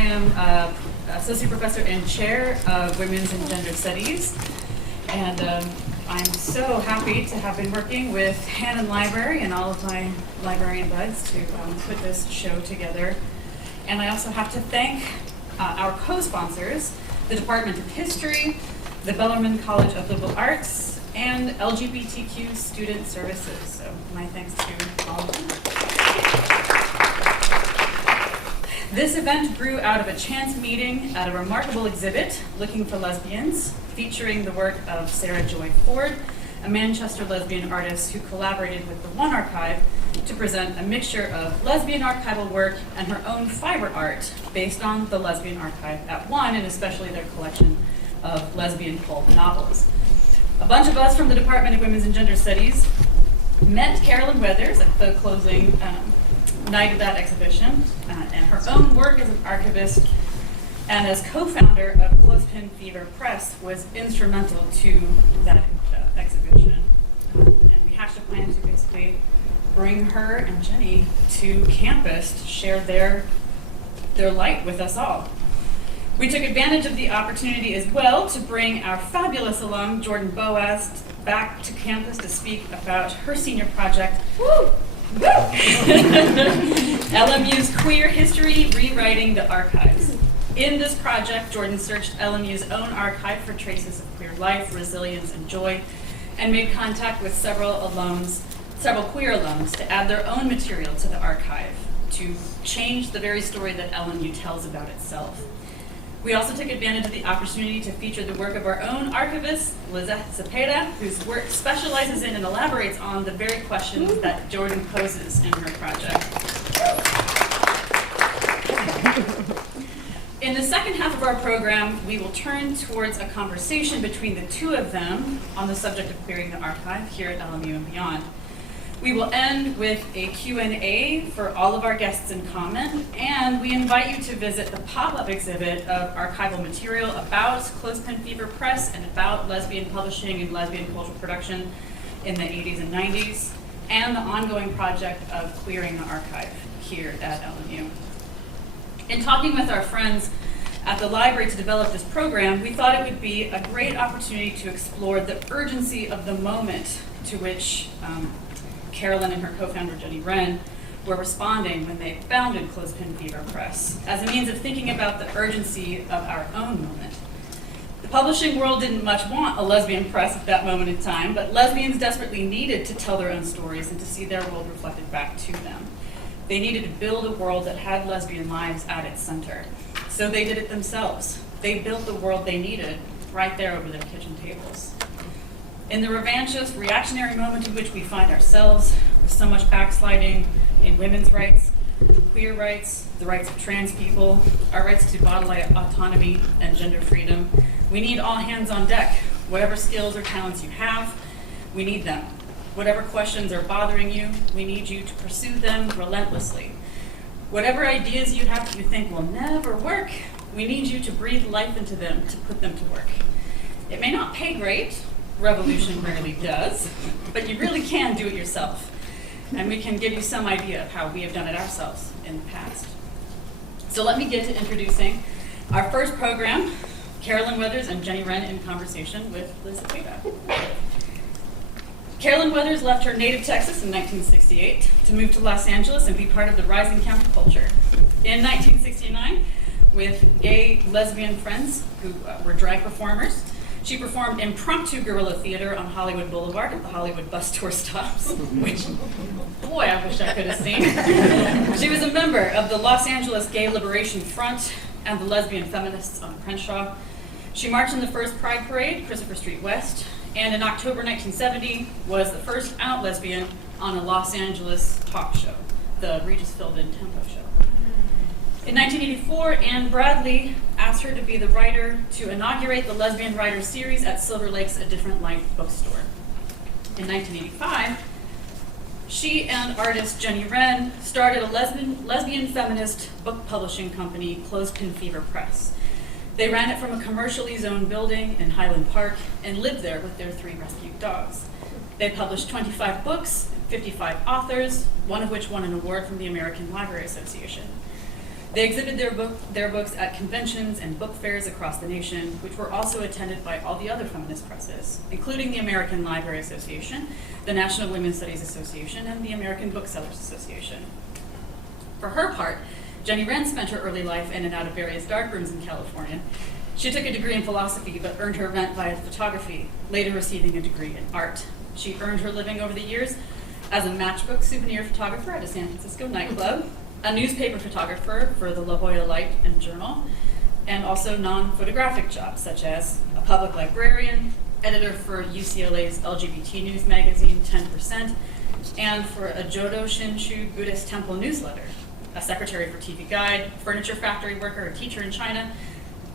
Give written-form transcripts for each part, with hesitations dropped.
am Associate Professor and Chair of Women's and Gender Studies. And I'm so happy to have been working with Hannon Library and all of my librarian buds to put this show together. And I also have to thank our co-sponsors, the Department of History, the Bellarmine College of Liberal Arts, and LGBTQ Student Services. So my thanks to all of them. This event grew out of a chance meeting at a remarkable exhibit, Looking for Lesbians, featuring the work of Sarah Joy Ford, a Manchester lesbian artist who collaborated with the One Archive to present a mixture of lesbian archival work and her own fiber art based on the Lesbian Archive at One, and especially their collection of lesbian pulp novels. A bunch of us from the Department of Women's and Gender Studies met Carolyn Weathers at the closing night of that exhibition, and her own work as an archivist and as co-founder of Clothespin Fever Press was instrumental to that exhibition. And we hatched a plan to basically bring her and Jenny to campus to share their light with us all. We took advantage of the opportunity as well to bring our fabulous alum, Jordan Boaz, back to campus to speak about her senior project, LMU's Queer History, Rewriting the Archives. In this project, Jordan searched LMU's own archive for traces of queer life, resilience, and joy, and made contact with several queer alums to add their own material to the archive, to change the very story that LMU tells about itself. We also took advantage of the opportunity to feature the work of our own archivist, Lizette Cepeda, whose work specializes in and elaborates on the very questions that Jordan poses in her project. In the second half of our program, we will turn towards a conversation between the two of them on the subject of queering the archive here at LMU and beyond. We will end with a Q&A for all of our guests in common, and we invite you to visit the pop-up exhibit of archival material about Clothespin Fever Press and about lesbian publishing and lesbian cultural production in the 80s and 90s, and the ongoing project of queering the archive here at LMU. In talking with our friends at the library to develop this program, we thought it would be a great opportunity to explore the urgency of the moment to which Carolyn and her co-founder Jenny Wrenn were responding when they founded Clothespin Fever Press, as a means of thinking about the urgency of our own moment. The publishing world didn't much want a lesbian press at that moment in time, but lesbians desperately needed to tell their own stories and to see their world reflected back to them. They needed to build a world that had lesbian lives at its center. So they did it themselves. They built the world they needed right there over their kitchen tables. In the revanchist, reactionary moment in which we find ourselves, with so much backsliding in women's rights, queer rights, the rights of trans people, our rights to bodily autonomy and gender freedom, we need all hands on deck. Whatever skills or talents you have, we need them. Whatever questions are bothering you, we need you to pursue them relentlessly. Whatever ideas you have that you think will never work, we need you to breathe life into them, to put them to work. It may not pay great, revolution rarely does, but you really can do it yourself. And we can give you some idea of how we have done it ourselves in the past. So let me get to introducing our first program, Carolyn Weathers and Jenny Wrenn in conversation with Liz Cepeda. Carolyn Weathers left her native Texas in 1968 to move to Los Angeles and be part of the rising counterculture. In 1969, with gay lesbian friends who were drag performers, she performed impromptu guerrilla theater on Hollywood Boulevard at the Hollywood bus tour stops, which, boy, I wish I could have seen. She was a member of the Los Angeles Gay Liberation Front and the Lesbian Feminists on Crenshaw. She marched in the first Pride Parade, Christopher Street West, and in October 1970 was the first out lesbian on a Los Angeles talk show, the Regis Philbin Tempo Show. In 1984, Anne Bradley asked her to be the writer to inaugurate the Lesbian Writers Series at Silver Lake's A Different Light bookstore. In 1985, she and artist Jenny Wrenn started a lesbian feminist book publishing company, Clothespin Fever Press. They ran it from a commercially zoned building in Highland Park and lived there with their 3 rescued dogs. They published 25 books, 55 authors, one of which won an award from the American Library Association. They exhibited their books at conventions and book fairs across the nation, which were also attended by all the other feminist presses, including the American Library Association, the National Women's Studies Association, and the American Booksellers Association. For her part, Jenny Wrenn spent her early life in and out of various darkrooms in California. She took a degree in philosophy, but earned her rent via photography, later receiving a degree in art. She earned her living over the years as a matchbook souvenir photographer at a San Francisco nightclub, a newspaper photographer for the La Jolla Light and Journal, and also non-photographic jobs such as a public librarian, editor for UCLA's LGBT news magazine 10%, and for a Jodo Shinshu Buddhist temple newsletter, a secretary for TV Guide, furniture factory worker, a teacher in China,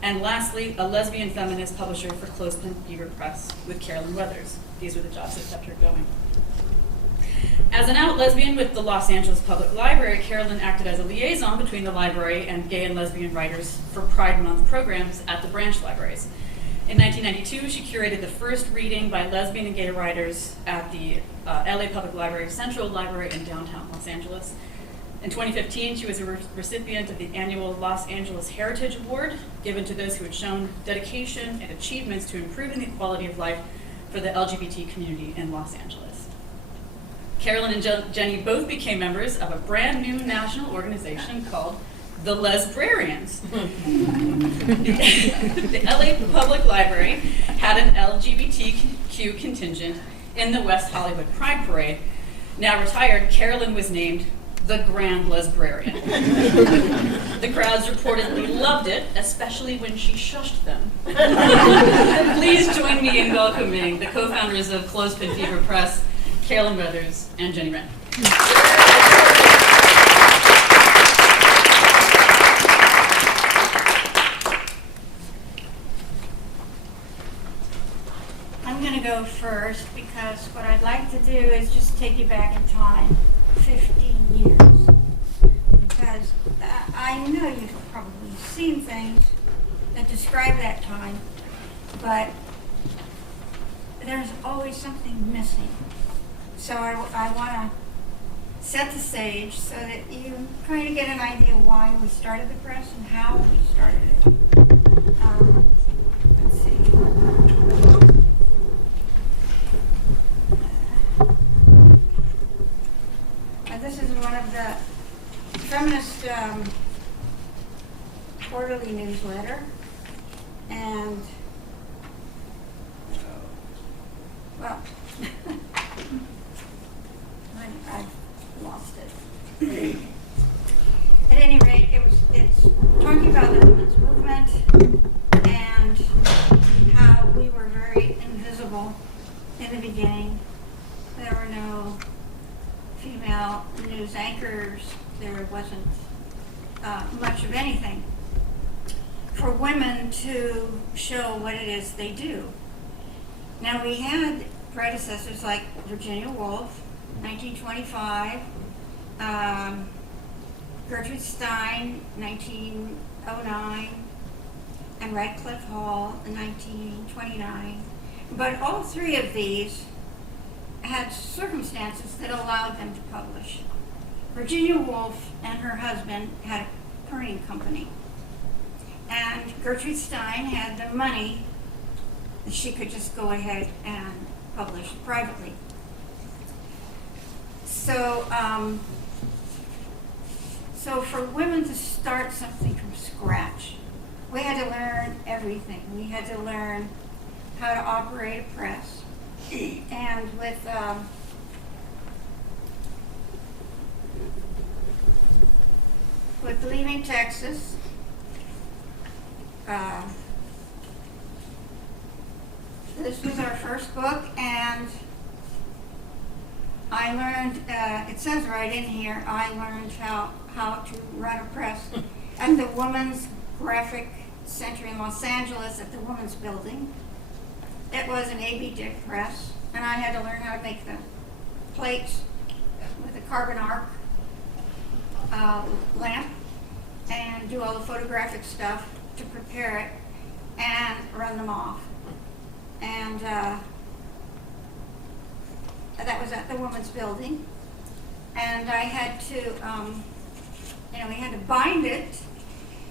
and lastly, a lesbian feminist publisher for Clothespin Fever Press with Carolyn Weathers. These were the jobs that kept her going. As an out lesbian with the Los Angeles Public Library, Carolyn acted as a liaison between the library and gay and lesbian writers for Pride Month programs at the branch libraries. In 1992, she curated the first reading by lesbian and gay writers at the LA Public Library Central Library in downtown Los Angeles. In 2015, she was a recipient of the annual Los Angeles Heritage Award, given to those who had shown dedication and achievements to improving the quality of life for the LGBT community in Los Angeles. Carolyn and Jenny both became members of a brand new national organization called the Lesbians. The LA Public Library had an LGBTQ contingent in the West Hollywood Pride Parade. Now retired, Carolyn was named the Grand Lesbian. The crowds reportedly loved it, especially when she shushed them. Please join me in welcoming the co-founders of Clothespin Fever Press, Carolyn Weathers and Jenny Wrenn. I'm going to go first because what I'd like to do is just take you back in time 15 years. Because I know you've probably seen things that describe that time, but there's always something missing. So I want to set the stage so that you kind of get an idea why we started the press and how we started it. Let's see. This is one of the feminist quarterly newsletter, and well, I've lost it. At any rate, it's talking about the women's movement and how we were very invisible in the beginning. There were no female news anchors. There wasn't much of anything for women to show what it is they do. Now, we had predecessors like Virginia Woolf, 1925, Gertrude Stein, 1909, and Radcliffe Hall in 1929. But all three of these had circumstances that allowed them to publish. Virginia Woolf and her husband had a printing company, and Gertrude Stein had the money that she could just go ahead and publish privately. So, so for women to start something from scratch, we had to learn everything. We had to learn how to operate a press. And with leaving Texas, this was our first book, and I learned, it says right in here, I learned how to run a press at the Women's Graphic Center in Los Angeles at the Women's Building. It was an A.B. Dick press, and I had to learn how to make the plates with a carbon arc lamp and do all the photographic stuff to prepare it and run them off. And that was at the Women's Building. And I had to you know, we had to bind it,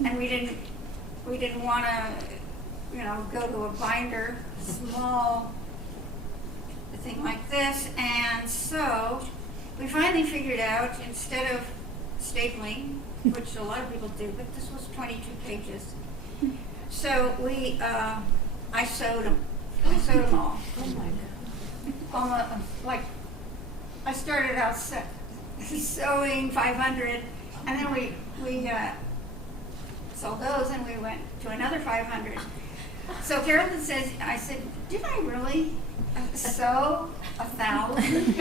and we didn't want to, you know, go to a binder, small thing like this, and so we finally figured out, instead of stapling, which a lot of people do, but this was 22 pages, so we, I sewed them. I sewed them all. Oh my God. Like, I started out sewing 500, and then we sold those, and we went to another 500. So Carolyn says, I said, did I really sew 1,000?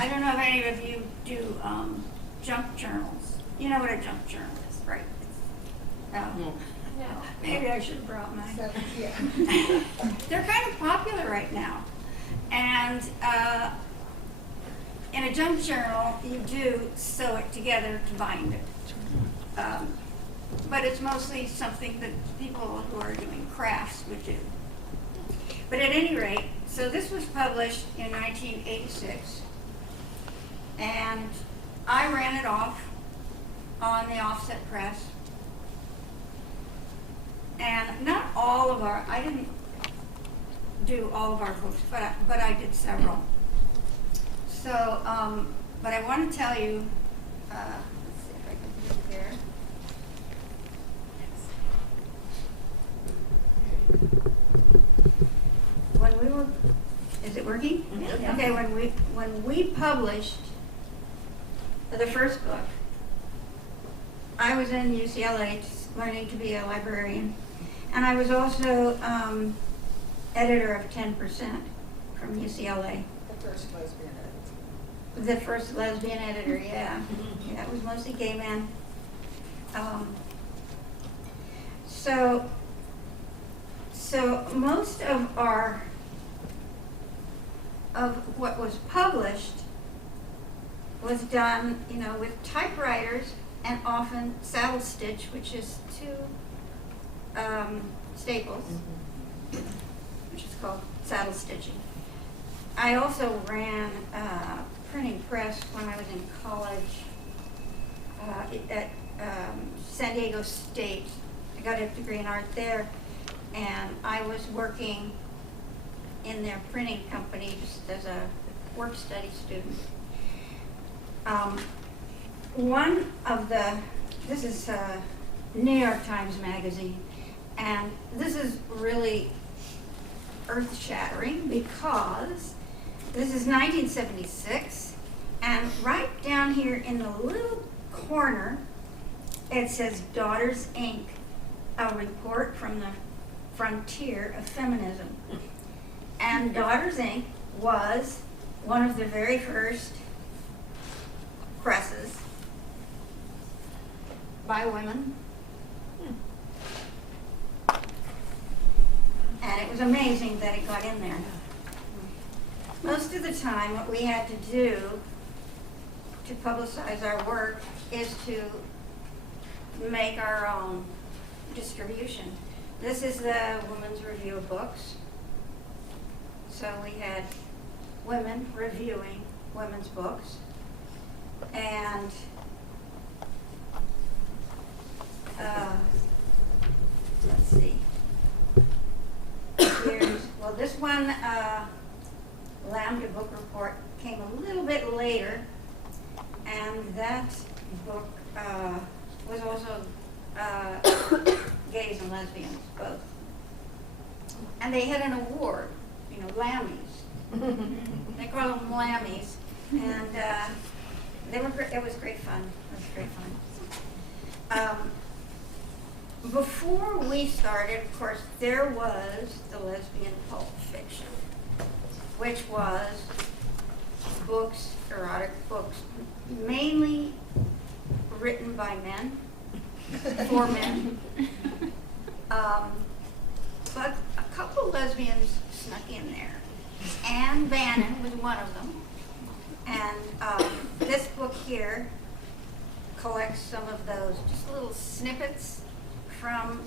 I don't know if any of you do junk journals. You know what a junk journal is, right? Maybe I should have brought mine. They're kind of popular right now. And in a junk journal, you do sew it together to bind it. But it's mostly something that people who are doing crafts would do. But at any rate, so this was published in 1986. And I ran it off on the offset press. And not all of our, I didn't do all of our books, but I did several. So, but I want to tell you, let's see if I can put it there. When we were, is it working? Yeah. Okay, when we published the first book, I was in UCLA learning to be a librarian, and I was also editor of 10% from UCLA. The first lesbian editor. The first lesbian editor, yeah. Yeah, it was mostly gay men. So most of what was published was done, you know, with typewriters and often saddle stitch, which is two staples, which is called saddle stitching. I also ran a printing press when I was in college at San Diego State. I got a degree in art there, and I was working in their printing company just as a work-study student. One of this is New York Times Magazine, and this is really earth-shattering because this is 1976, and right down here in the little corner, it says Daughters, Inc., a report from the frontier of feminism. And Daughters, Inc. was one of the very first presses by women. And it was amazing that it got in there. Most of the time, what we had to do to publicize our work is to make our own distribution. This is the Women's Review of Books. So we had women reviewing women's books. And let's see. Well, this one, Lambda Book Report, came a little bit later, and that book was also gays and lesbians, both. And they had an award, you know, Lammies. They call them Lammies, and they were. It was great fun. It was great fun. Before we started, of course, there was the lesbian pulp fiction, which was books, erotic books, mainly written by men, for men. But a couple lesbians snuck in there. Anne Bannon was one of them. And this book here collects some of those, just little snippets from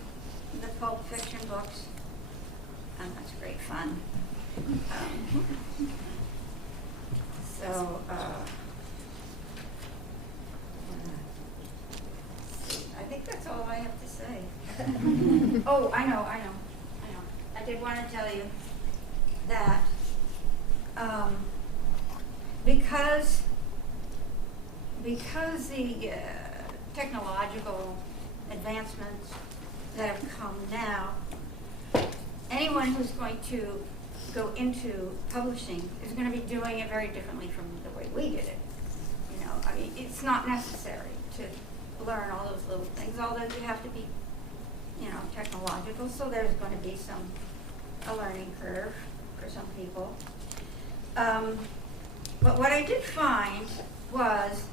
the pulp fiction books. And that's great fun. Oh, I know. I did want to tell you that because the technological advancements that have come now, anyone who's going to go into publishing is going to be doing it very differently from the way we did it. You know, I mean, it's not necessary to learn all those little things, although you have to be, you know, technological, so there's going to be a learning curve for some people. But what I did find was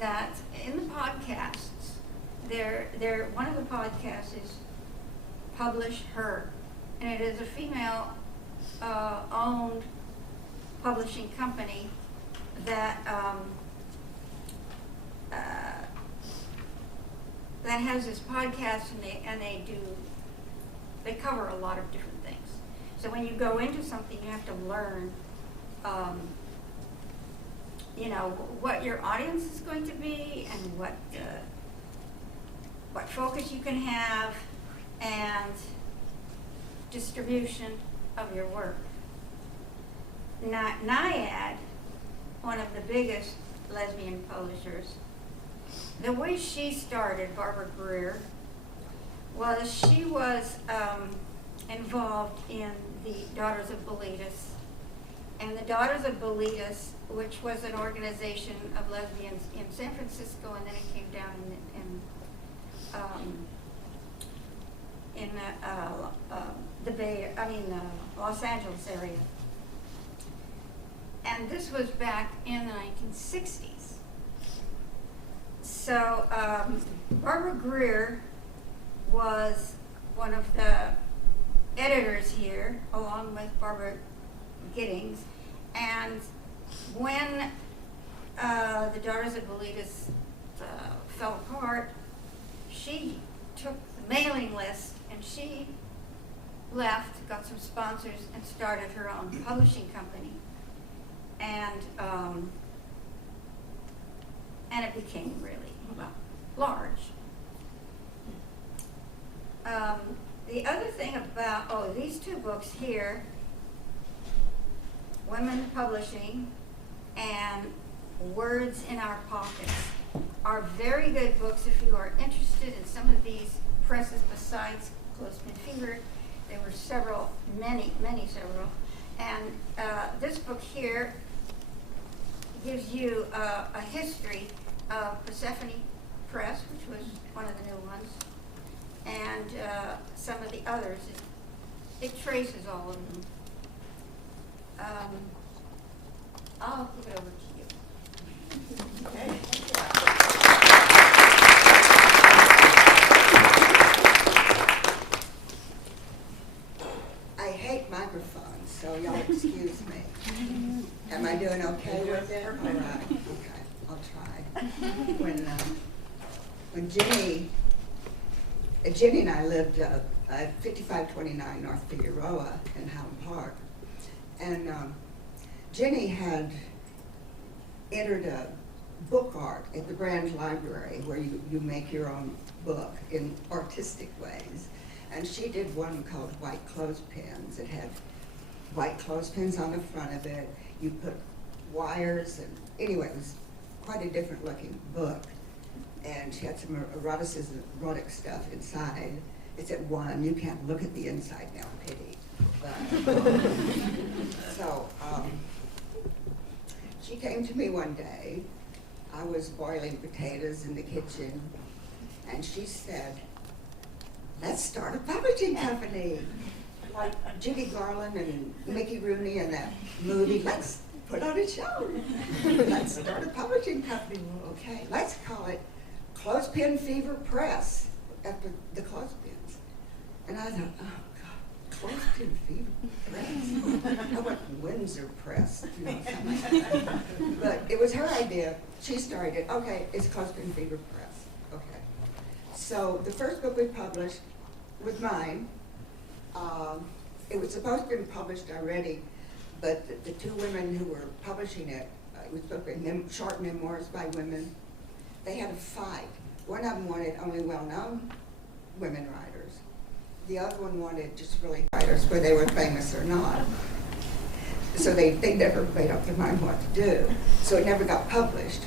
that in the podcasts, one of the podcasts is Publish Her, and it is a female owned publishing company that that has this podcast, and they cover a lot of different things. So when you go into something, you have to learn, you know, what your audience is going to be and what focus you can have and distribution of your work. Naiad, one of the biggest lesbian publishers, the way she started, Barbara Greer, was she was involved in the Daughters of Bilitis. And the Daughters of Bilitis, which was an organization of lesbians in San Francisco, and then it came down in Los Angeles area. And this was back in the 1960s. So Barbara Greer was one of the editors here, along with Barbara Giddings. And when the Daughters of Bilitis fell apart, she took the mailing list and she left, got some sponsors, and started her own publishing company. And it became really, large. The other thing about, these two books here, Women Publishing and Words in Our Pockets, are very good books if you are interested in some of these presses besides Clothespin Fever. There were several, many several. And this book here gives you a history of Persephone Press, which was one of the new ones, and some of the others. It traces all of them. I'll give it over to you. Okay. I hate microphones, so y'all excuse me. Am I doing okay with it? All right. Okay, I'll try. When Jenny and I lived at 5529 North Figueroa in Highland Park, and Jenny had entered a book art at the Grand Library where you make your own book in artistic ways. And she did one called White Clothespins. It had white clothespins on the front of it. You put wires, and anyway, it was quite a different looking book. And she had some erotic stuff inside. It's at 1. You can't look at the inside now, pity. But, so she came to me one day. I was boiling potatoes in the kitchen, and she said, "Let's start a publishing company. Like Judy Garland and Mickey Rooney in that movie, let's put on a show. Let's start a publishing company." Well, okay, let's call it Clothespin Fever Press, after the clothespins. And I thought, oh God, Clothespin Fever Press? How about Windsor Press? You know, something like that. But it was her idea. She started, okay, it's Clothespin Fever Press. Okay. So the first book we published was mine. It was supposed to be published already, but the two women who were publishing it, it was supposed to be short memoirs by women. They had a fight. One of them wanted only well-known women writers. The other one wanted just really writers, whether they were famous or not. So they never made up their mind what to do. So it never got published.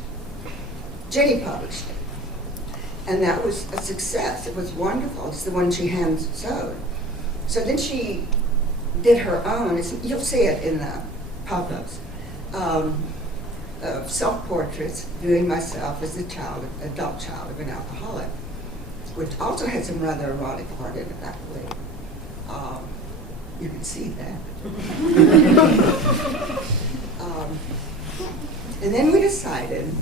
Jenny published it. And that was a success. It was wonderful. It's the one she hand sewed. So then she did her own, you'll see it in the pop-ups, of self-portraits, doing myself as a adult child of an alcoholic, which also had some rather erotic art in it, I believe. You can see that. And then we decided,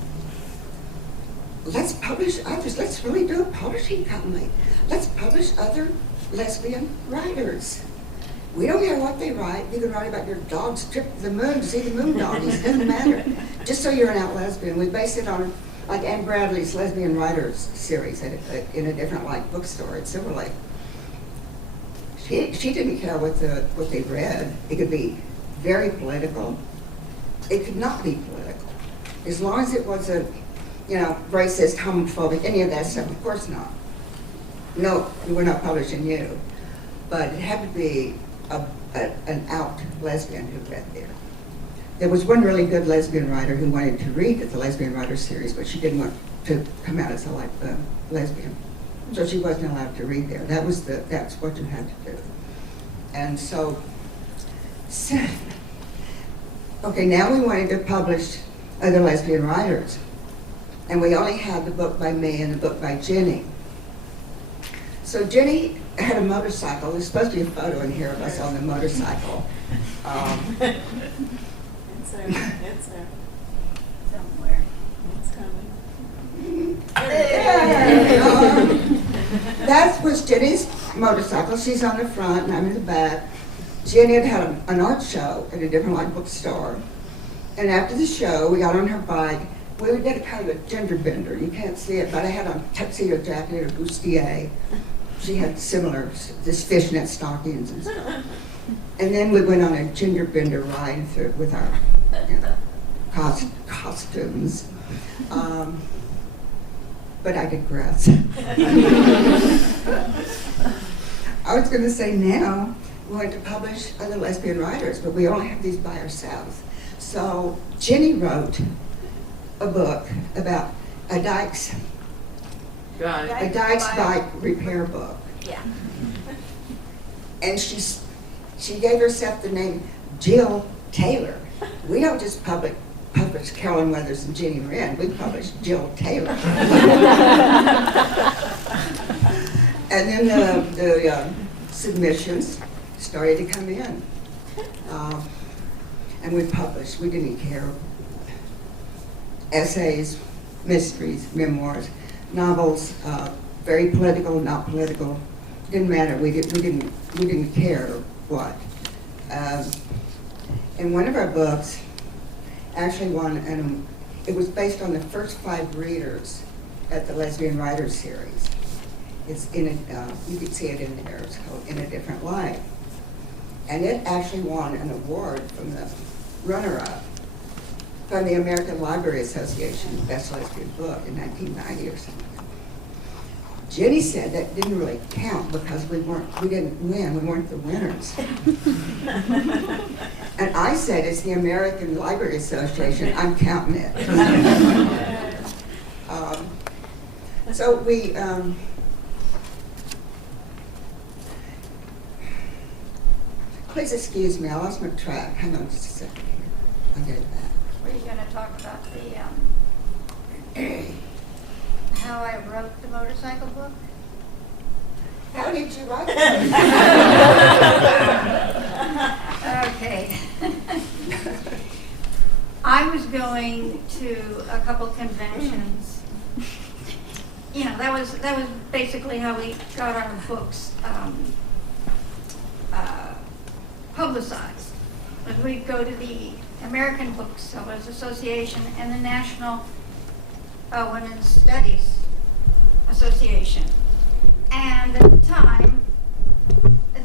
let's publish others. Let's really do a publishing company. Let's publish other lesbian writers. We don't care what they write. You can write about your dog's trip to the moon to see the moon doggies. It doesn't matter. Just so you're an out lesbian. We base it on, like Anne Bradley's Lesbian Writers series in a different bookstore at Silver Lake. She didn't care what they read. It could be very political. It could not be political. As long as it wasn't, racist, homophobic, any of that stuff, of course not. No, we're not publishing you. But it had to be an out lesbian who read there. There was one really good lesbian writer who wanted to read the Lesbian Writers series, but she didn't want to come out as a lesbian. So she wasn't allowed to read there. That's what you had to do. And so okay, now we wanted to publish other lesbian writers. And we only had the book by me and the book by Jenny. So Jenny had a motorcycle. There's supposed to be a photo in here of us on the motorcycle. It's there. Somewhere. It's coming. That was Jenny's motorcycle. She's on the front and I'm in the back. Jenny had an art show at a different bookstore. And after the show, we got on her bike. We did a kind of a gender bender. You can't see it, but I had on a tuxedo jacket and a bustier. She had similar, this fishnet stockings and stuff. And then we went on a gender bender ride with our costumes. But I digress. I was going to say now we want to publish other lesbian writers, but we only have these by ourselves. So Jenny wrote a book about a Dyke's bike repair book. Yeah. And she gave herself the name Jill Taylor. We don't just publish Carolyn Weathers and Jenny Wrenn. We publish Jill Taylor. And then the submissions started to come in. And we published. We didn't care. Essays, mysteries, memoirs, novels, very political, not political. Didn't matter. We didn't care what. And one of our books actually won, and it was based on the first 5 readers at the Lesbian Writers series. It's in you can see it in there. It's called In a Different Light, and it actually won an award from the runner-up from the American Library Association Best Lesbian Book in 1990 or something. Jenny said that didn't really count because we didn't win. We weren't the winners. And I said, it's the American Library Association. I'm counting it. So we. Please excuse me. I lost my track. Hang on just a second here. I'll get it back. Were you going to talk about how I wrote the motorcycle book? How did you write it? Okay. I was going to a couple conventions. That was basically how we got our books publicized. Was we'd go to the American Booksellers Association and the National Women's Studies Association. And at the time,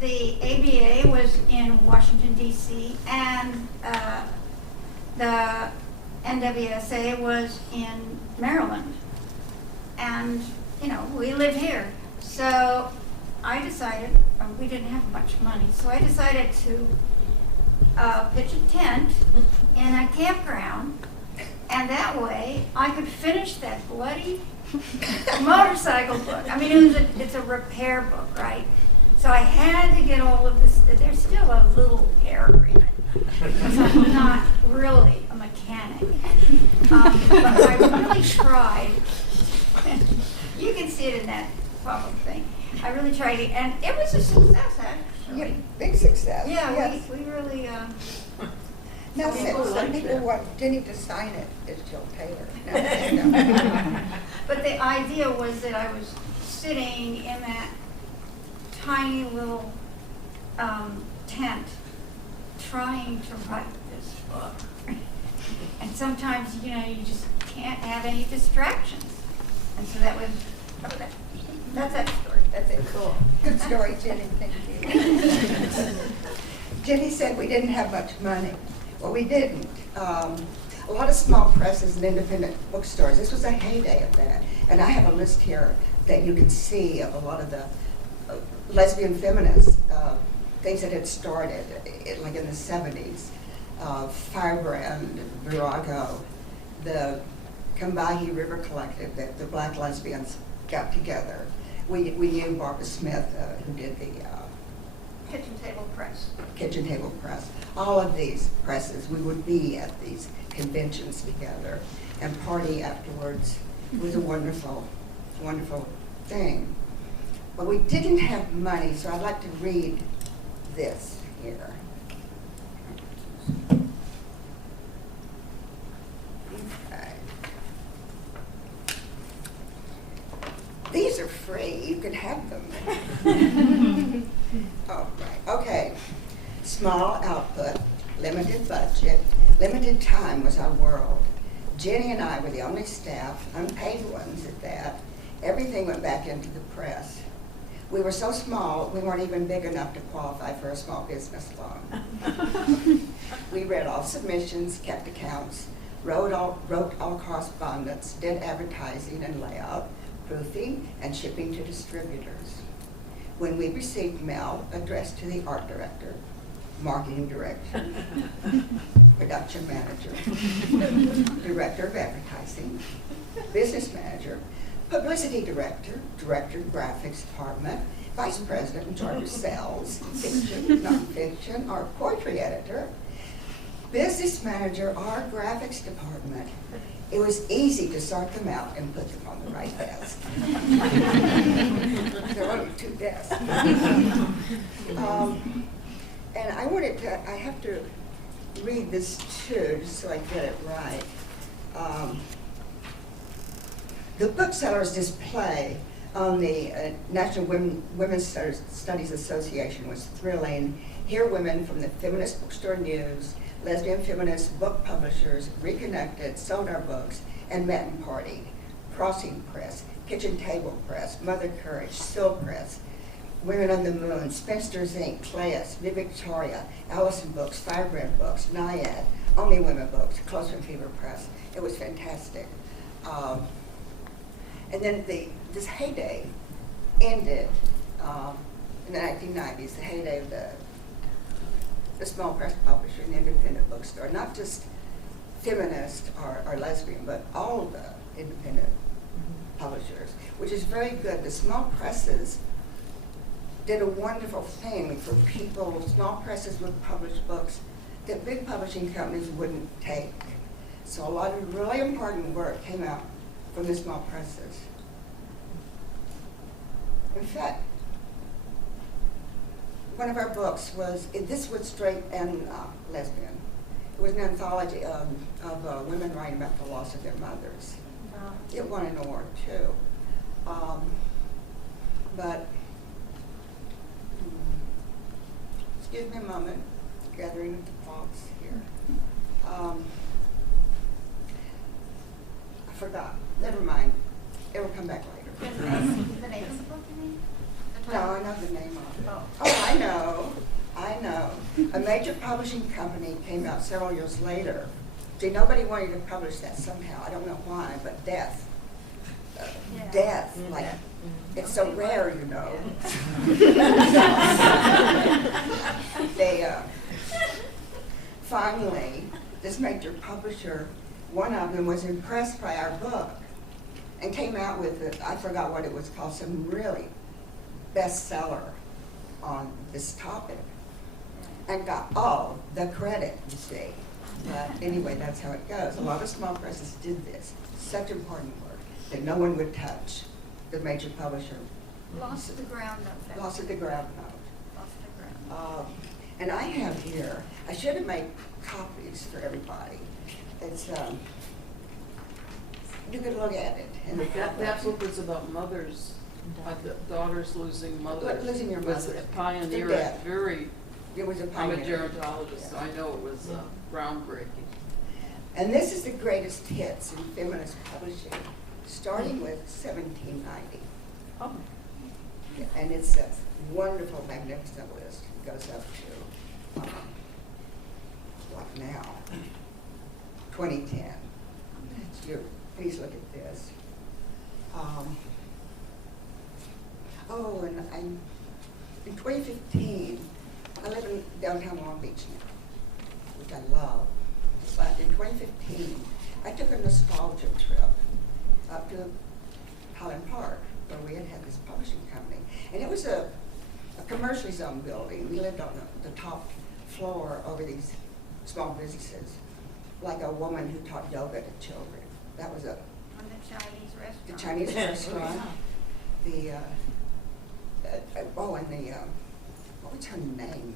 the ABA was in Washington, D.C., and the NWSA was in Maryland. And, we live here. So I decided, we didn't have much money, so I decided to pitch a tent in a campground, and that way I could finish that bloody motorcycle book. I mean, it's a repair book, right? So I had to get all of this. There's still a little error in it, because I'm not really a mechanic. But I really tried. You can see it in that bubble thing. I really tried it, and it was a success, actually. Yeah, big success. Yeah, yes. we really, Now, some people want Jenny to sign it as Jill Taylor. No. but the idea was that I was sitting in that tiny little tent trying to write this book. And sometimes, you know, you just can't have any distractions. And so that was, that's that story. That's it. Cool. Good story, Jenny. Thank you. Jenny said we didn't have much money. Well, we didn't. A lot of small presses and independent bookstores. This was a heyday of that. And I have a list here that you can see of a lot of the lesbian feminist things that had started, like in the 70s. Firebrand, Virago, the Combahee River Collective, that the black lesbians got together. We knew Barbara Smith, who did the Kitchen Table Press. Kitchen Table Press. All of these presses, we would be at these conventions together and party afterwards. It was a wonderful, wonderful thing. But we didn't have money, so I'd like to read this here. Okay. These are free, you can have them. Oh, right, okay. Small output, limited budget, limited time was our world. Jenny and I were the only staff, unpaid ones at that. Everything went back into the press. We were so small, we weren't even big enough to qualify for a small business loan. We read all submissions, kept accounts, wrote all correspondence, did advertising and layout, proofing, and shipping to distributors. When we received mail addressed to the art director, marketing director, production manager, director of advertising, business manager, publicity director, director of graphics department, vice president in charge of sales, fiction, nonfiction, our poetry editor, business manager, our graphics department. It was easy to sort them out and put them on the right desk. There were only 2 desks. And I have to read this too, just so I get it right. The booksellers' display on the National Women's Studies Association was thrilling. Here women from the Feminist Bookstore News, lesbian feminist book publishers reconnected, sold our books, and met and partied. Crossing Press, Kitchen Table Press, Mother Courage, Silk Press, Women on the Moon, Spencer's Inc., Clayus, New Victoria, Allison Books, Firebrand Books, Naiad, Only Women Books, Clothespin Fever Press. It was fantastic. And then this heyday ended in the 1990s, the heyday of the small press publisher and independent bookstore, not just feminist or lesbian, but all of the independent publishers, which is very good. The small presses did a wonderful thing for people. Small presses would publish books that big publishing companies wouldn't take. So a lot of really important work came out from the small presses. In fact, one of our books was, this was straight and lesbian. It was an anthology of women writing about the loss of their mothers. Wow. It won an award too. But, excuse me a moment, gathering of the thoughts here. I forgot, never mind, it will come back later. The name of the book, you mean? No, I know the name of it. Oh. Oh, I know. A major publishing company came out several years later. See, nobody wanted to publish that somehow. I don't know why, but death. Yeah. Death, like It's so rare, you know. They finally, this major publisher, one of them was impressed by our book and came out with it, I forgot what it was called, some really bestseller on this topic, and got all the credit, you see. But anyway, that's how it goes. A lot of small presses did this. Such important work that no one would touch. The major publisher Lost to the ground note. lost at the ground note. Lost to the ground. And I have here, I should have made copies for everybody. It's, you could look at it. And That book was about mothers, daughters losing mothers. Losing your Was mother. a pioneer, To death. very, It was a I'm a pioneer. gerontologist, so Yeah. I know it was groundbreaking. And this is the greatest hits in feminist publishing, starting with 1790. Oh. And it's a wonderful, magnificent list. It goes up to, what now? 2010. Please look at this. And in 2015, I live in downtown Long Beach now, which I love. But in 2015, I took a nostalgia trip up to Highland Park, where we had this publishing company. And it was a commercially zoned building. We lived on the top floor over these small businesses, like a woman who taught yoga to children. That was On the Chinese restaurant. the Chinese restaurant. The, what was her name?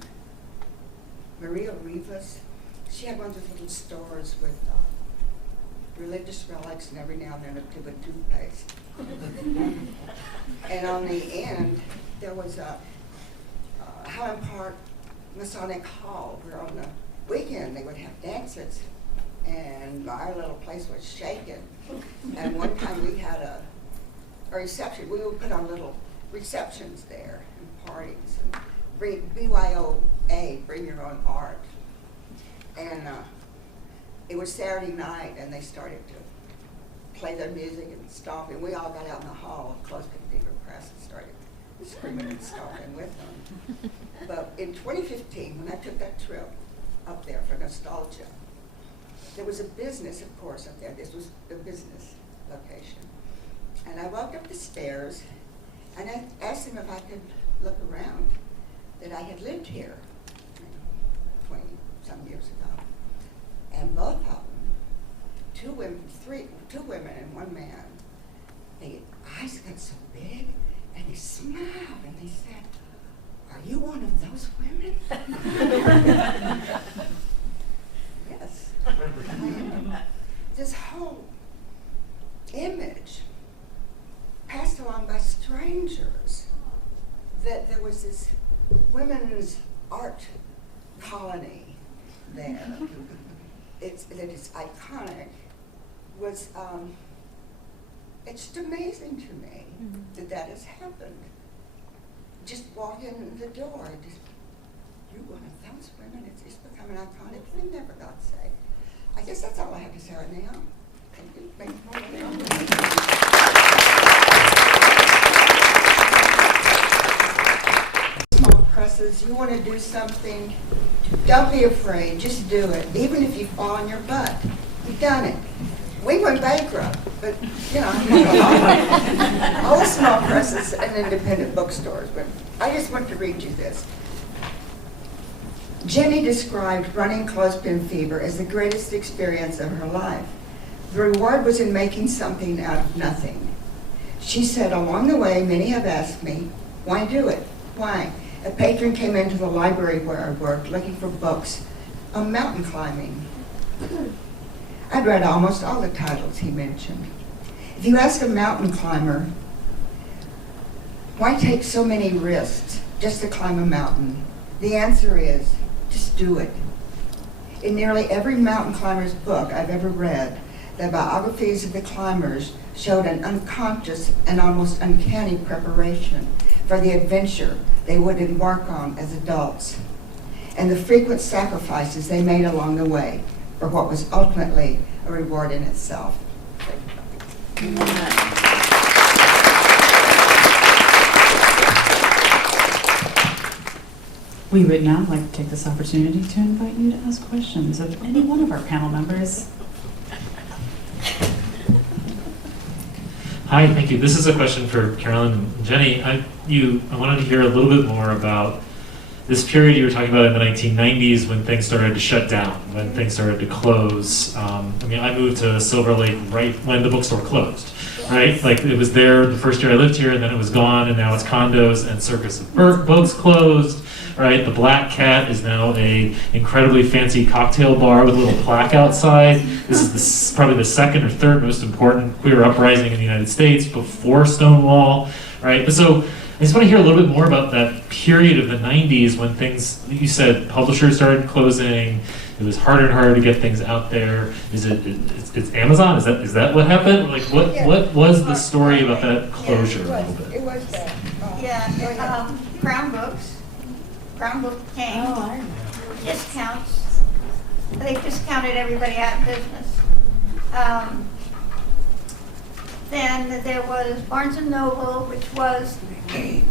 Maria Rivas. She had one of those little stores with religious relics and every now and then a tube of toothpaste. And on the end, there was a Highland Park Masonic Hall, where on the weekend they would have dances. And our little place was shaking. And one time we had a reception. We would put on little receptions there and parties. And BYOA, bring your own art. And it was Saturday night, and they started to play their music and stomp. And we all got out in the hall of Clothespin Fever Press and started screaming and stomping with them. But in 2015, when I took that trip up there for nostalgia, there was a business, of course, up there. This was the business location. And I walked up the stairs, and I asked them if I could look around, that I had lived here 20-some years ago. And both of them, two women and one man, their eyes got so big, and they smiled, and they said, "Are you one of those women?" Yes. This whole image passed along by strangers that there was this women's art colony there. That is iconic. Was it's just amazing to me that has happened. Just walk in the door, you're one of those women. It's become an iconic thing. Never got say. I guess that's all I have to say right now. Thank you. Thank you. Small presses. You want to do something? Don't be afraid. Just do it. Even if you fall on your butt, you've done it. We went bankrupt, but you know, all the small presses and independent bookstores. But I just want to read you this. Jenny described running Clothespin Fever as the greatest experience of her life. The reward was in making something out of nothing. She said, along the way, many have asked me, why do it? Why? A patron came into the library where I worked looking for books on mountain climbing. I'd read almost all the titles he mentioned. If you ask a mountain climber, why take so many risks just to climb a mountain? The answer is, just do it. In nearly every mountain climber's book I've ever read, the biographies of the climbers showed an unconscious and almost uncanny preparation for the adventure they would embark on as adults, and the frequent sacrifices they made along the way for what was ultimately a reward in itself. We would now like to take this opportunity to invite you to ask questions of any one of our panel members. Hi, thank you. This is a question for Carolyn and Jenny. I wanted to hear a little bit more about this period you were talking about in the 1990s when things started to shut down, when things started to close. I moved to Silver Lake right when the bookstore closed, right? Like it was there the first year I lived here, and then it was gone, and now it's condos and Circus of Books closed, right? The Black Cat is now a incredibly fancy cocktail bar with a little plaque outside. This is probably the second or third most important queer uprising in the United States before Stonewall, right? So I just want to hear a little bit more about that period of the 90s when things, you said publishers started closing, it was harder and harder to get things out there. It's Amazon? Is that what happened? Like what was the story about that closure a little bit? It was that. Yeah, Crown Book came, Oh, I remember. discounts, they discounted everybody out of business. Then there was Barnes and Noble, which was a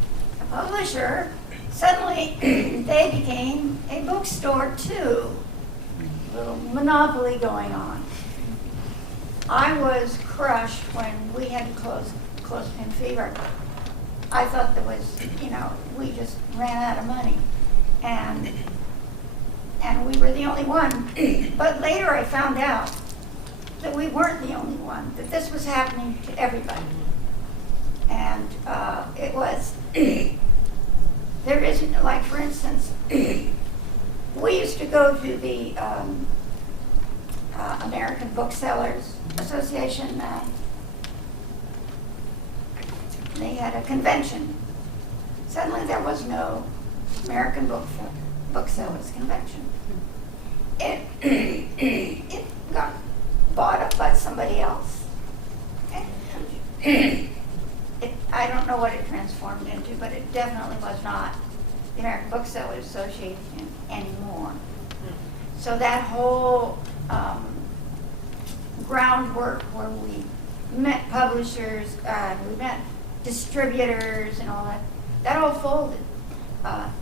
publisher. Suddenly, they became a bookstore too. A little monopoly going on. I was crushed when we had to close Clothespin Fever. I thought there was, we just ran out of money, and we were the only one. But later I found out that we weren't the only one, that this was happening to everybody. And it was, there isn't, like for instance, we used to go to the American Booksellers Association. They had a convention. Suddenly there was no American Booksellers Convention. It got bought up by somebody else. I don't know what it transformed into, but it definitely was not the American Booksellers Association anymore. So that whole groundwork where we met publishers, we met distributors and all that, that all folded.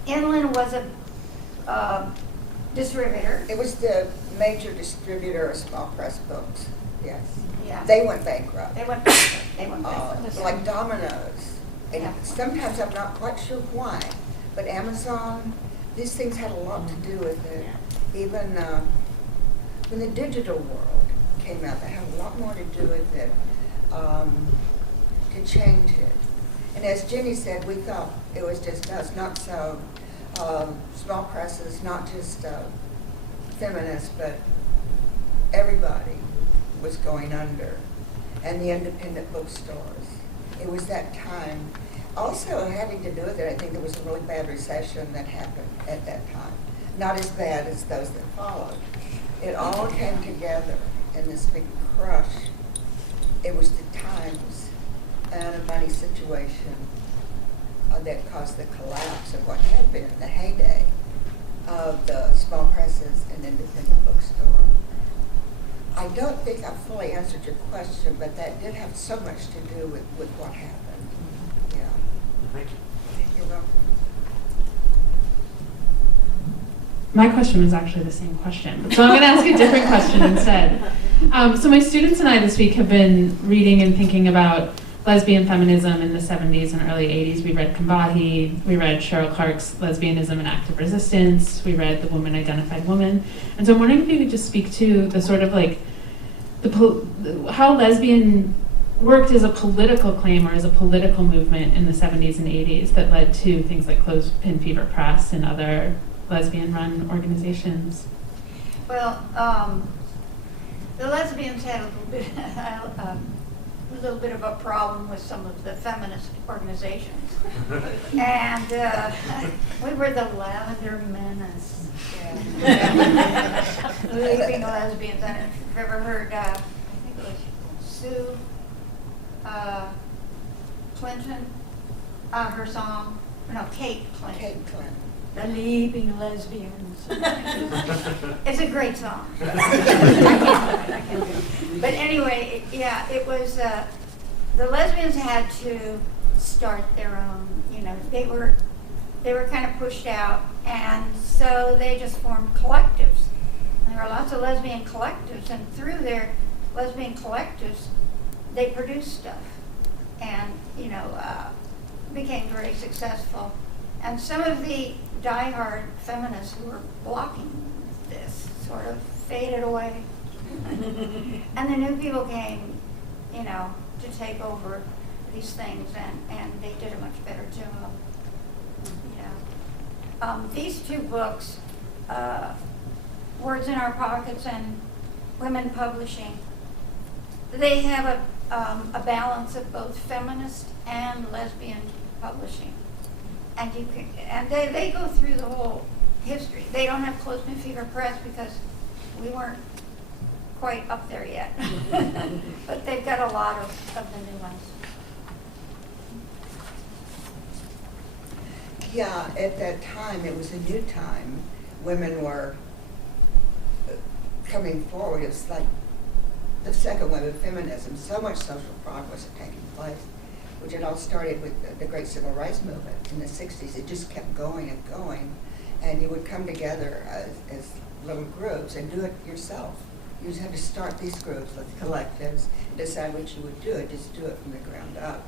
Inland was a distributor. It was the major distributor of small press books, yes. Yeah. They went bankrupt. They went bankrupt. They went bankrupt. Like Domino's. And Yeah. sometimes I'm not quite sure why, but Amazon, these things had a lot to do with it. Even when the digital world came out, they had a lot more to do with it, to change it. And as Jenny said, we thought it was just us, not so small presses, not just feminists, but everybody was going under, and the independent bookstores. It was that time. Also having to do with it, I think there was a really bad recession that happened at that time. Not as bad as those that followed. It all came together in this big crush. It was the times and a money situation that caused the collapse of what had been the heyday of the small presses and independent bookstore. I don't think I fully answered your question, but that did have so much to do with what happened. Yeah. Thank you. You're welcome. My question was actually the same question, so I'm going to ask a different question instead. So my students and I this week have been reading and thinking about lesbian feminism in the 70s and early 80s. We read Combahee, we read Cheryl Clark's Lesbianism and Active Resistance, we read The Woman Identified Woman. And so I'm wondering if you could just speak to the sort of like, how lesbian worked as a political claim or as a political movement in the 70s and 80s that led to things like Clothespin Fever Press and other lesbian-run organizations. Well, the lesbians had a little bit of a problem with some of the feminist organizations. And we were the Lavender Menace. Leaping Lesbians. I don't know if you've ever heard, I think it was Sue Clinton, her song, no, Kate Clinton. Kate Clinton. The Leaping Lesbians. It's a great song. But anyway, yeah, it was, the lesbians had to start their own, they were they were kind of pushed out, and so they just formed collectives. And there were lots of lesbian collectives, and through their lesbian collectives, they produced stuff, and became very successful. And some of the diehard feminists who were blocking this sort of faded away, and the new people came, to take over these things, and they did a much better job. These two books, Words in Our Pockets and Women Publishing, they have a balance of both feminist and lesbian publishing, and they go through the whole history. They don't have Clothespin Fever Press because we weren't quite up there yet, but they've got a lot of the new ones. Yeah, at that time, it was a new time. Women were coming forward. It was like the second wave of feminism. So much social progress had taken place, which had all started with the great civil rights movement in the 60s. It just kept going and going. And you would come together as little groups and do it yourself. You just had to start these groups with collectives and decide what you would do it, just do it from the ground up.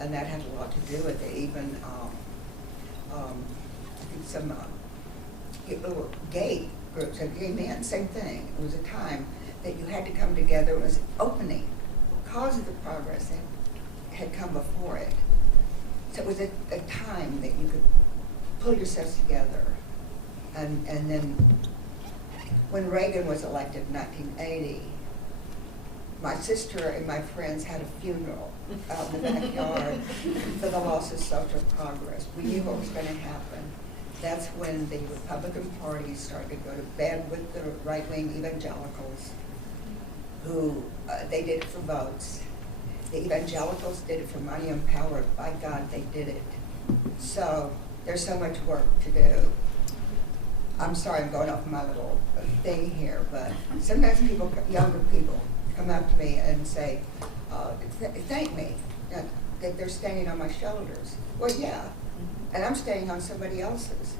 And that had a lot to do with it. Even I think some little gay groups, and gay men, same thing. It was a time that you had to come together. It was opening because of the progress that had come before it. So it was a time that you could pull yourselves together. And then when Reagan was elected in 1980, my sister and my friends had a funeral out in the backyard for the loss of social progress. We knew what was going to happen. That's when the Republican Party started to go to bed with the right-wing evangelicals, who they did it for votes. The evangelicals did it for money and power. By God, they did it. So there's so much work to do. I'm sorry I'm going off my little thing here, but sometimes people, younger people, come up to me and say, thank me, that they're standing on my shoulders. Well, yeah, and I'm standing on somebody else's.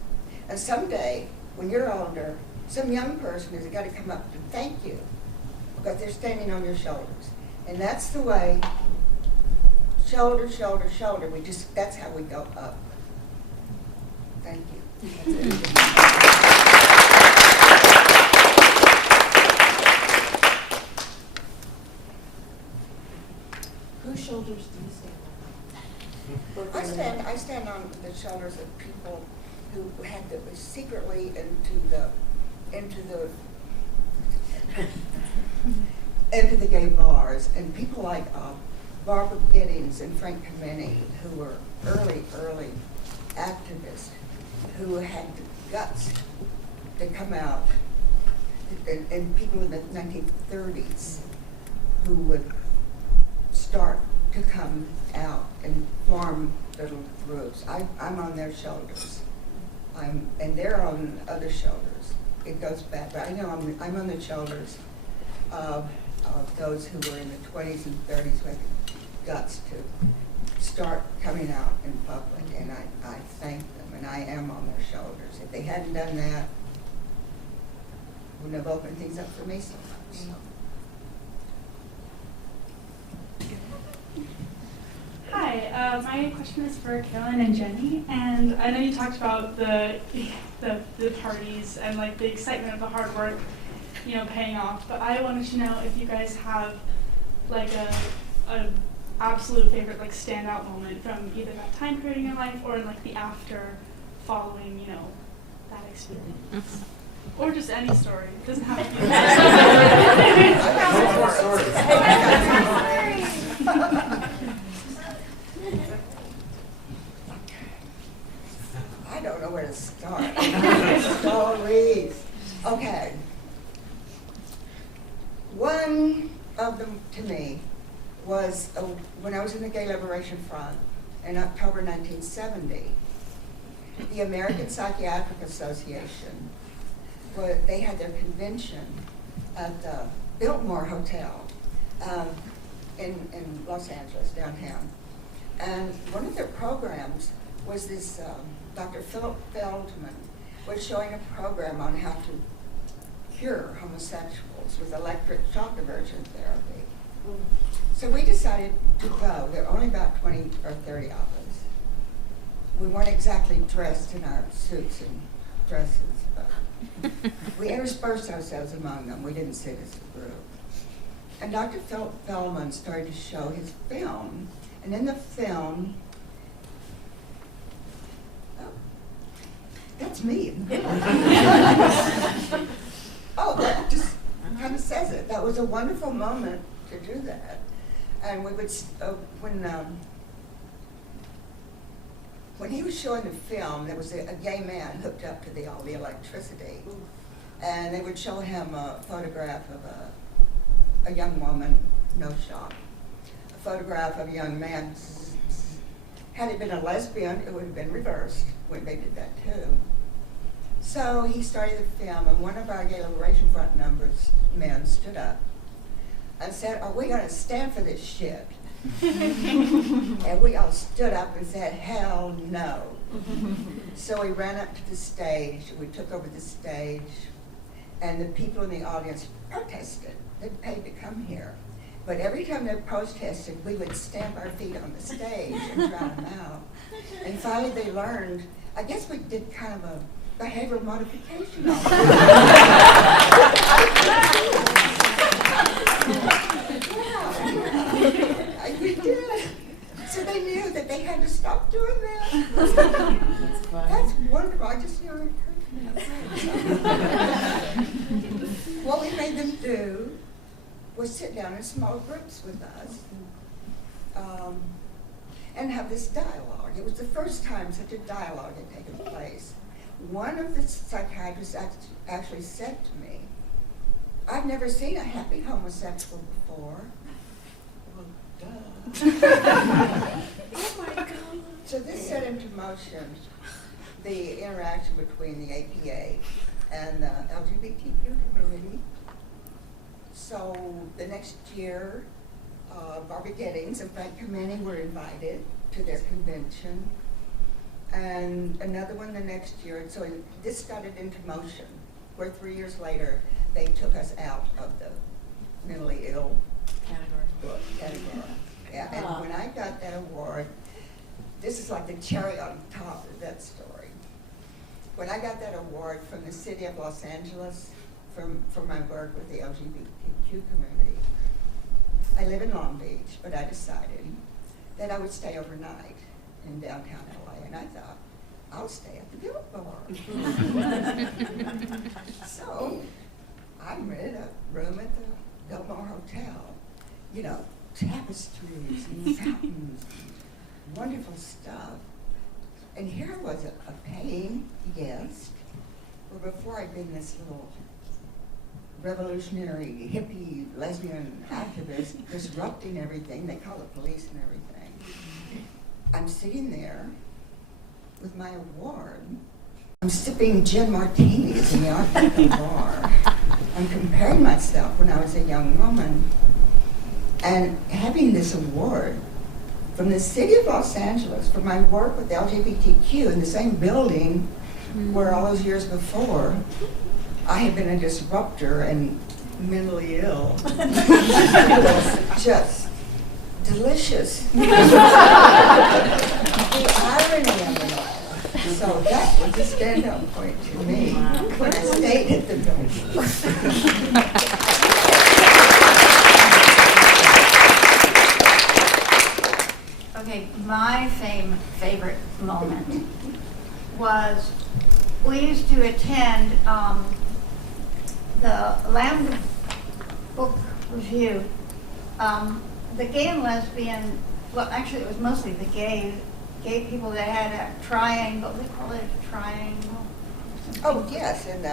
And someday, when you're older, some young person has got to come up and thank you, because they're standing on your shoulders. And that's the way, shoulder, shoulder, shoulder, that's how we go up. Thank you. That's it. Whose shoulders do you stand on? I stand on the shoulders of people who had secretly into the gay bars, and people like Barbara Giddings and Frank Kameny, who were early activists, who had the guts to come out, and people in the 1930s who would start to come out and form little groups. I'm on their shoulders. And they're on other shoulders. It goes back, but I know I'm on the shoulders of those who were in the 20s and 30s who had the guts to start coming out in public, and I thank them, and I am on their shoulders. If they hadn't done that, wouldn't have opened things up for me so much. So. Hi, my question is for Carolyn and Jenny, and I know you talked about the parties and like the excitement of the hard work, paying off. But I wanted to know if you guys have like a absolute favorite like standout moment from either that time period in your life or in like the after following, that experience. Or just any story. It doesn't have to be I don't know where to start. Stories. Okay. One of them to me was when I was in the Gay Liberation Front in October 1970. The American Psychiatric Association, they had their convention at the Biltmore Hotel in Los Angeles, downtown. And one of their programs was this Dr. Philip Feldman was showing a program on how to cure homosexuals with electric shock diversion therapy. So we decided to go. There were only about 20 or 30 of us. We weren't exactly dressed in our suits and dresses, but we interspersed ourselves among them. We didn't sit as a group. And Dr. Philip Feldman started to show his film. And in the film, that's me. Oh, that just kind of says it. That was a wonderful moment to do that. And we would, when he was showing the film, there was a gay man hooked up to all the electricity. And they would show him a photograph of a young woman, no shock. A photograph of a young man. Had it been a lesbian, it would have been reversed when they did that too. So he started the film, and one of our Gay Liberation Front men stood up and said, "Are we going to stand for this shit?" And we all stood up and said, "Hell no." So we ran up to the stage, we took over the stage, and the people in the audience protested. They paid to come here. But every time they protested, we would stamp our feet on the stage and drown them out. And finally they learned, I guess we did kind of a behavioral modification on it. Yeah, we did. So they knew that they had to stop doing that. That's wonderful. I just knew it occurred to me. What we made them do was sit down in small groups with us and have this dialogue. It was the first time such a dialogue had taken place. One of the psychiatrists actually said to me, "I've never seen a happy homosexual before." Well, duh. Oh my God. So this set into motion the interaction between the APA and the LGBTQ community. So the next year, Barbara Giddings and Frank Kameny were invited to their convention, and another one the next year. And so this started into motion, where 3 years later, they took us out of the mentally ill category. Yeah, and when I got that award, this is like the cherry on top of that story. When I got that award from the city of Los Angeles for my work with the LGBTQ community, I live in Long Beach, but I decided that I would stay overnight in downtown LA, and I thought, I'll stay at the Guild Bar. So I rented a room at the Del Mar Hotel. You know, tapestries and fountains, and wonderful stuff. And here was a paying guest, where before I'd been this little revolutionary, hippie, lesbian activist disrupting everything. They call the police and everything. I'm sitting there with my award. I'm sipping gin martinis in the Arctic bar. I'm comparing myself when I was a young woman and having this award from the city of Los Angeles for my work with LGBTQ in the same building where all those years before I had been a disruptor and mentally ill. It was just delicious. The irony of it all. So that was a standout point to me when I stayed at the building. Okay, my favorite moment was we used to attend the Lamb Book Review. The gay and lesbian, well, actually it was mostly the gay people that had a triangle. They call it a triangle. Oh yes, and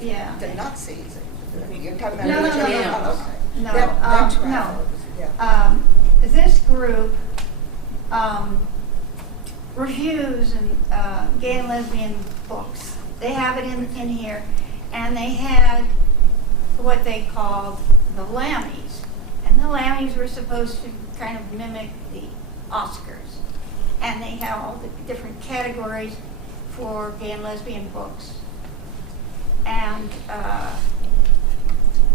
Yeah. the Nazis. You're talking about No. No. This group reviews and gay and lesbian books. They have it in here, and they had what they called the Lammies, and the Lammies were supposed to kind of mimic the Oscars. and they have all the different categories for gay and lesbian books. And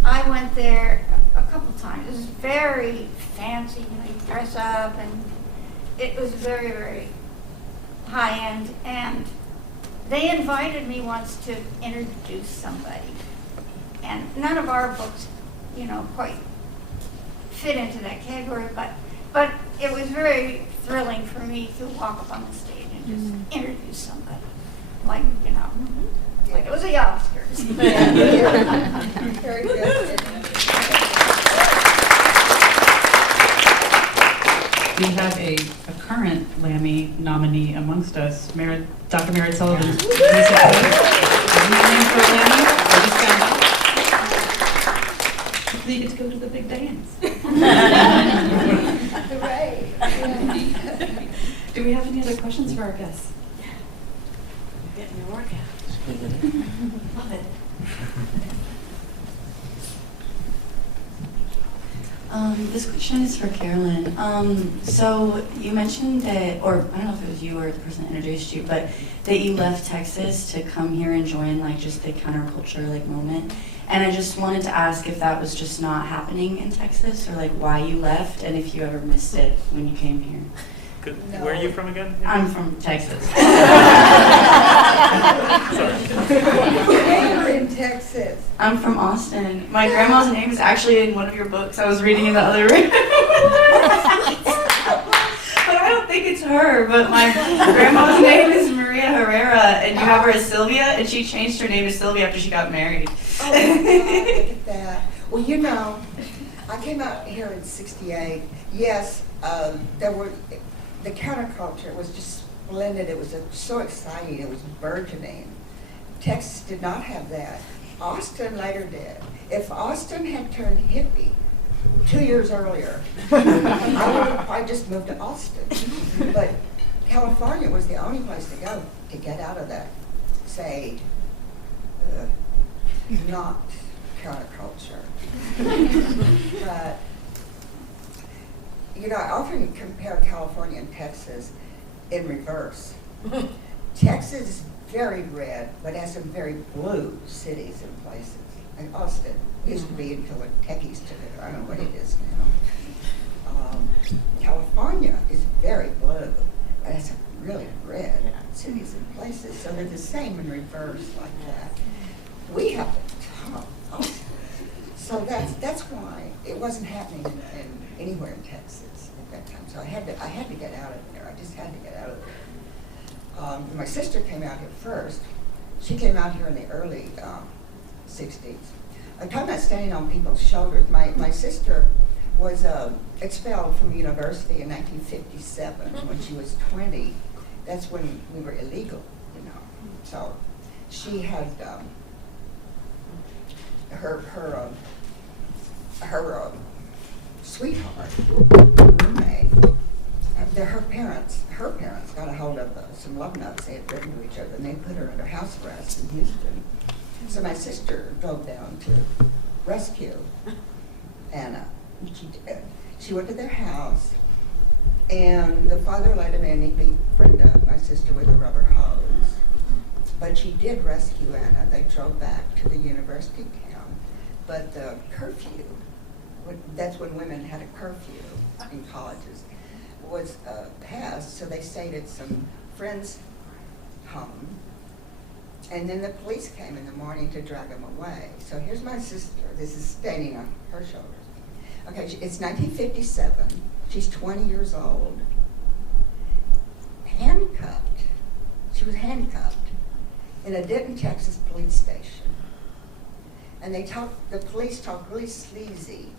I went there a couple times. It was very fancy, you know, you dress up, and it was very, very high-end. And they invited me once to introduce somebody. And none of our books, you know, quite fit into that category, but it was very thrilling for me to walk up on the stage and just introduce somebody. Like, you know, like it was the Oscars. Very good. We have a current Lammy nominee amongst us, Dr. Merritt Sullivan. Is your name for a Lammy? I just found out. Hopefully you get to go to the big dance. Hooray. Do we have any other questions for our guests? Getting your workout. Love it. This question is for Carolyn. So you mentioned that, or I don't know if it was you or the person that introduced you, but that you left Texas to come here and join like just the counterculture like moment. And I just wanted to ask if that was just not happening in Texas, or like why you left, and if you ever missed it when you came here. Good. Where are you from again? I'm from Texas. Where in Texas? I'm from Austin. My grandma's name is actually in one of your books. I was reading in the other room. But I don't think it's her, but my grandma's name is Maria Herrera, and you have her as Sylvia, and she changed her name to Sylvia after she got married. Oh, my God, look at that. Well, you know, I came out here in '68. Yes, there were, the counterculture was just splendid. It was so exciting. It was burgeoning. Texas did not have that. Austin later did. If Austin had turned hippie 2 years earlier, I would have probably just moved to Austin. But California was the only place to go to get out of that, say, not counterculture. But, you know, I often compare California and Texas in reverse. Texas is very red, but has some very blue cities and places. And Austin used to be until the techies took it. I don't know what it is now. California is very blue, but has some really red cities and places. So they're the same in reverse like that. We have the top Austin. So that's why it wasn't happening in anywhere in Texas at that time. So I had to get out of there. I just had to get out of there. My sister came out here first. She came out here in the early 60s. I'm talking about standing on people's shoulders. My sister was expelled from university in 1957 when she was 20. That's when we were illegal, you know. So she had her sweetheart, roommate. Her parents got a hold of some love notes they had written to each other, and they put her under house arrest in Houston. So my sister drove down to rescue Anna. She did. She went to their house, and the father let him in. He beat Brenda, my sister, with a rubber hose. But she did rescue Anna. They drove back to the university town. But the curfew, that's when women had a curfew in colleges, was passed, so they stayed at some friend's home. And then the police came in the morning to drag them away. So here's my sister. This is standing on her shoulders. Okay, it's 1957. She's 20 years old. Handcuffed. She was handcuffed in a Denton, Texas police station. And the police talked really sleazy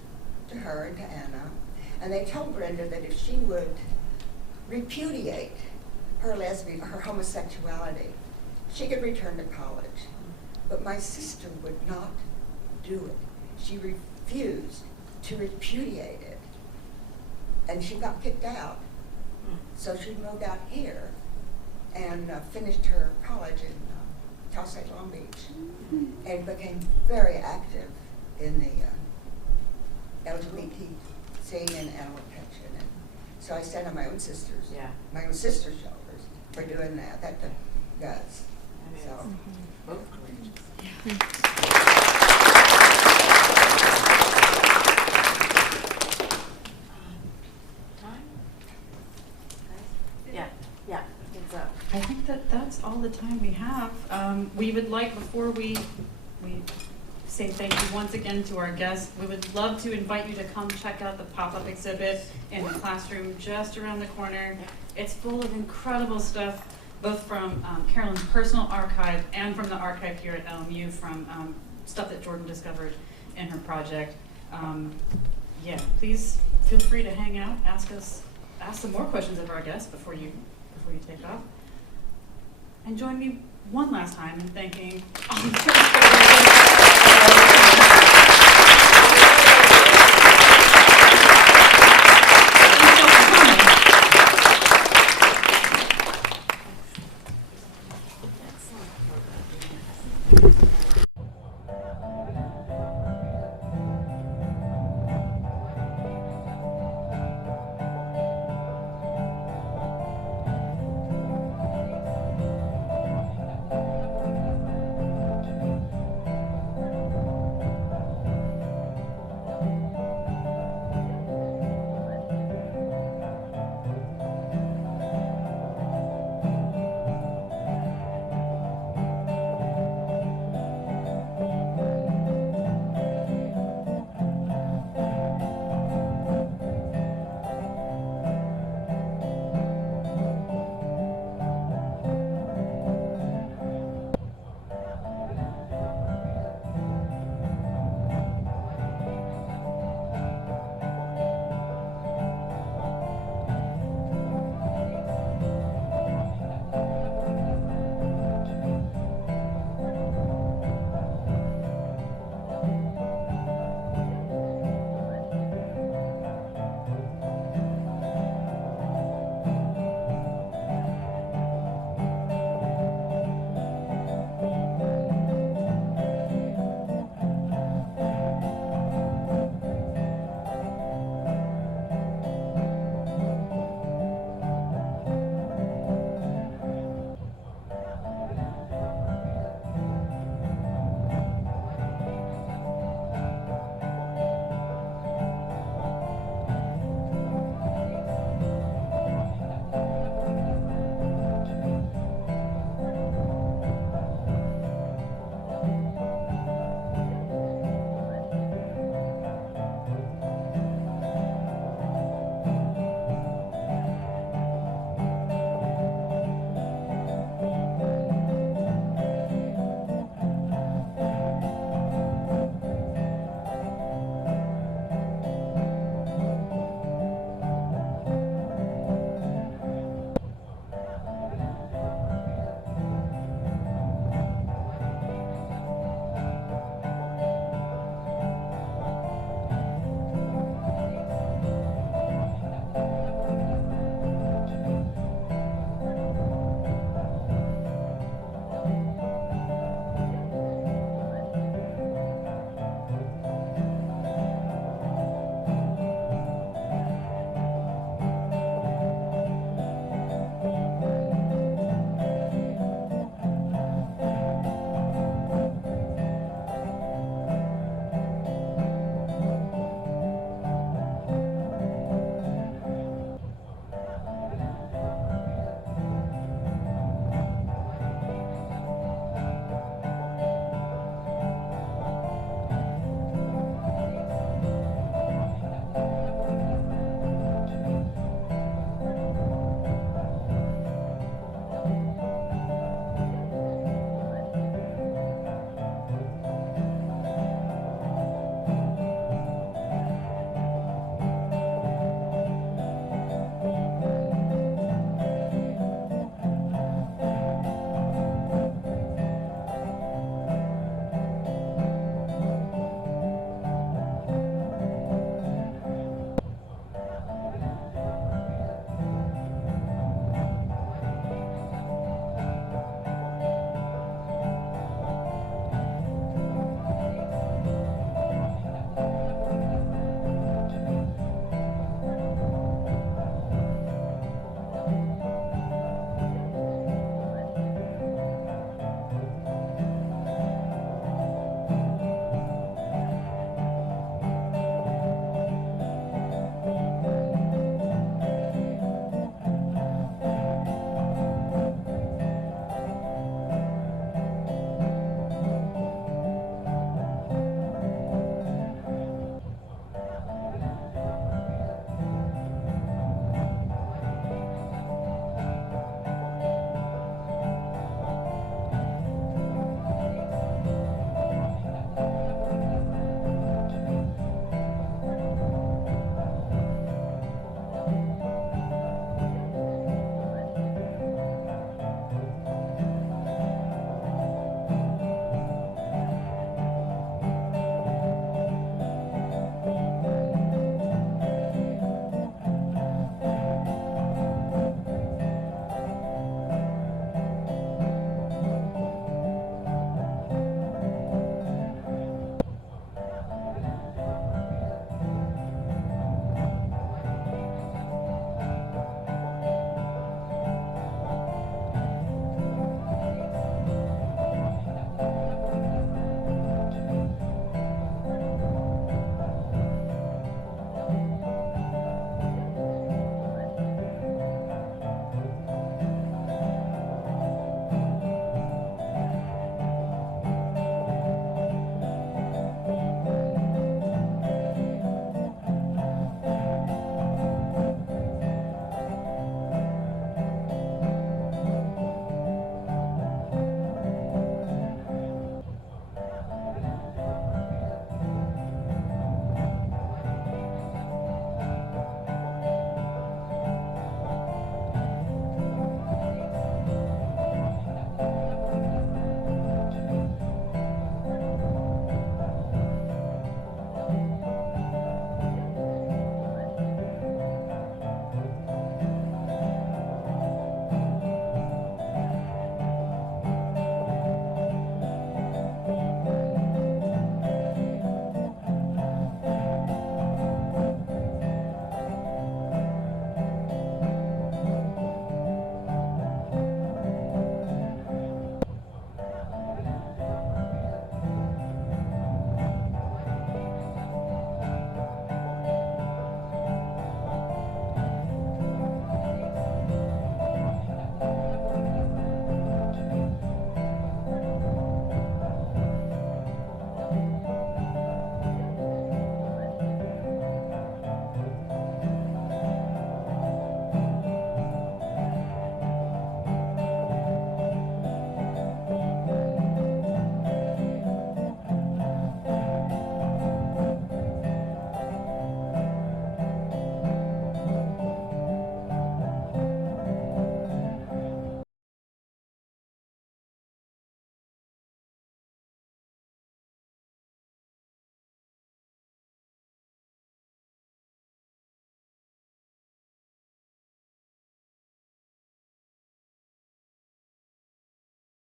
to her and to Anna. And they told Brenda that if she would repudiate her homosexuality, she could return to college. But my sister would not do it. She refused to repudiate it. And she got kicked out. So she moved out here and finished her college in Cal State Long Beach and became very active in the LGBT scene and animal protection. And So I stand on my own sister's, Yeah. my own sister's shoulders for doing that. That the guts. That is. So. Both courageous. Time? Yeah, yeah, I think so. I think that that's all the time we have. We would like, before we say thank you once again to our guests, we would love to invite you to come check out the pop-up exhibit in the classroom just around the corner. It's full of incredible stuff, both from Carolyn's personal archive and from the archive here at LMU, from stuff that Jordan discovered in her project. Yeah, please feel free to hang out, ask some more questions of our guests before you take off. And join me one last time in thanking all the